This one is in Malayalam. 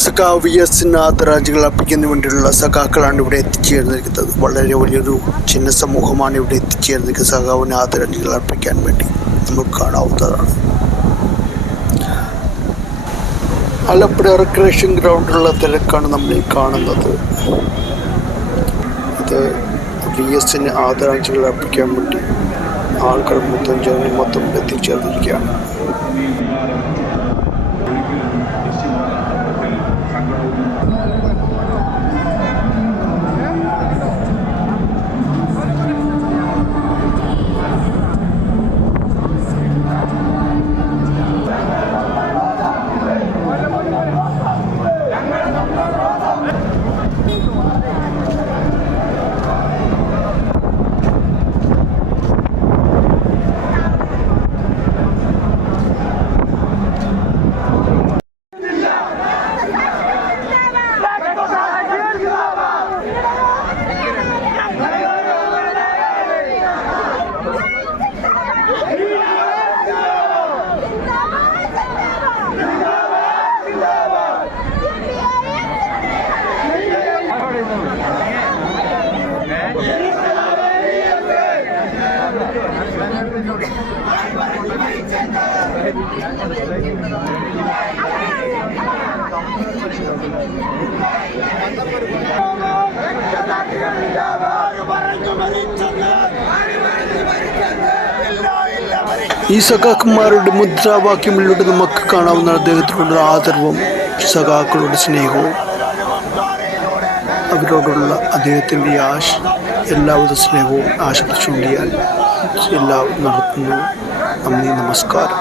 സഖാവിയസിന് ആദരാഞ്ജലികൾ അർപ്പിക്കുന്നതിന് വേണ്ടിയുള്ള സഖാക്കളാണ് ഇവിടെ എത്തിച്ചേർന്നിരിക്കുന്നത്. വളരെ വലിയൊരു ജനസമൂഹമാണ് ഇവിടെ എത്തിച്ചേർന്നിരിക്കുന്നത്. സഖാവിന് ആദരാഞ്ജലികൾ അർപ്പിക്കാൻ വേണ്ടി നമുക്ക് കാണാവുന്നതാണ്. ആലപ്പുഴ റിക്രിയേഷൻ ഗ്രൗണ്ടിലുള്ള തിരക്കാണ് നമ്മൾ ഈ കാണുന്നത്. ഇത് VS-ന് ആദരാഞ്ജലികൾ അർപ്പിക്കാൻ വേണ്ടി ആളുകൾ ജനങ്ങൾ മൊത്തം എത്തിച്ചേർന്നിരിക്കുകയാണ്. ഈ സഖാക്കന്മാരുടെ മുദ്രാവാക്യങ്ങളിലൂടെ നമുക്ക് കാണാവുന്ന അദ്ദേഹത്തിനുള്ള ആദരവും സഖാക്കളുടെ സ്നേഹവും അവരോടുള്ള അദ്ദേഹത്തിൻ്റെ എല്ലാവിധ സ്നേഹവും ആശംസിച്ചുകൊണ്ടിയാൽ എല്ലാം നടത്തുന്നു. നന്ദി, നമസ്കാരം.